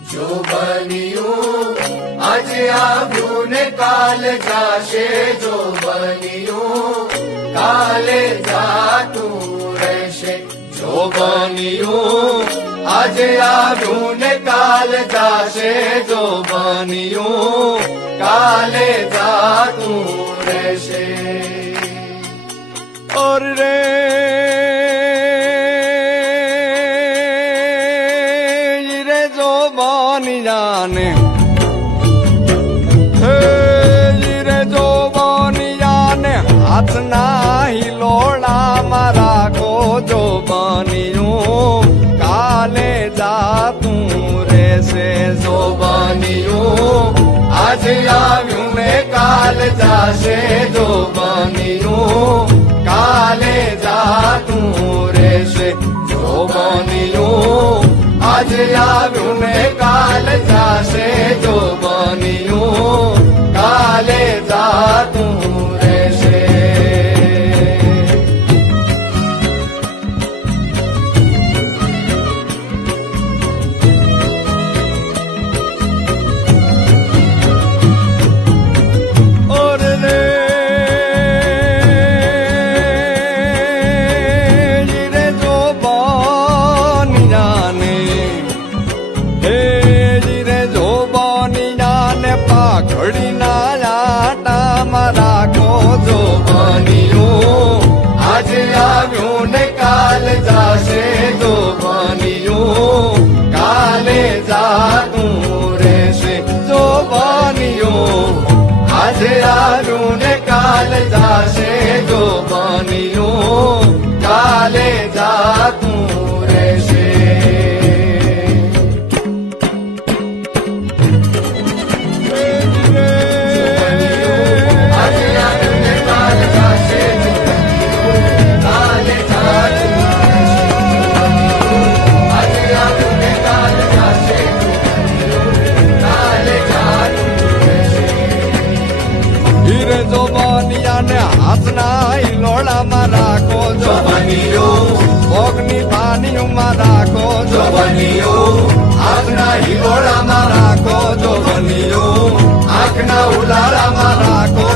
જો બન્યું આજે આવ્યું ને કાલ જાશે, જો બન્યું કાલે જાતું રહેશે. જો બન્યું આજે આવ્યું ને કાલ જાશે, જો બન્યું કાલે જાતું રહેશે. और रे रे जो बानी जाने रे जो बानी जाने हाथ ना हिलोड़ा मारा को जो बनिયું કાલે જાતું રહેશે. જો બન્યું આજે આવ્યું ને કાલ જાશે, જો બન્યું કાલે જાતું રહેશે. જો બન્યું આજે આવ્યું ને કાલ જાશે, જો બન્યું કાલે જાતું રહેશે. और रे रे जो बानी जाने रे जो बानी जाने पाखड़ी ना आटा मारा को जो બન્યું આજે આવ્યું ને કાલ જાશે, જો બન્યું કાલે જાતું રહેશે. જો બન્યું આજે આવ્યું ને કાલ જાશે, જો બન્યું કાલે જાતું રહેશે. આજે આવ્યું ને કાલ જાશે, જો બન્યું કાલે જાતું રહેશે. આજે આવ્યું ને કાલ જાશે, જો બન્યું કાલે જાતું રહેશે. હીરે જો બાનિયા ને હાથના હિલોડામાં રાખો જો જો બન્યું ભોગની પાણીઓમાં રાખો જો જો બન્યું આંખના હિલોળામાં રાખો જો બન્યું આંખના ઉલાળામાં રાખો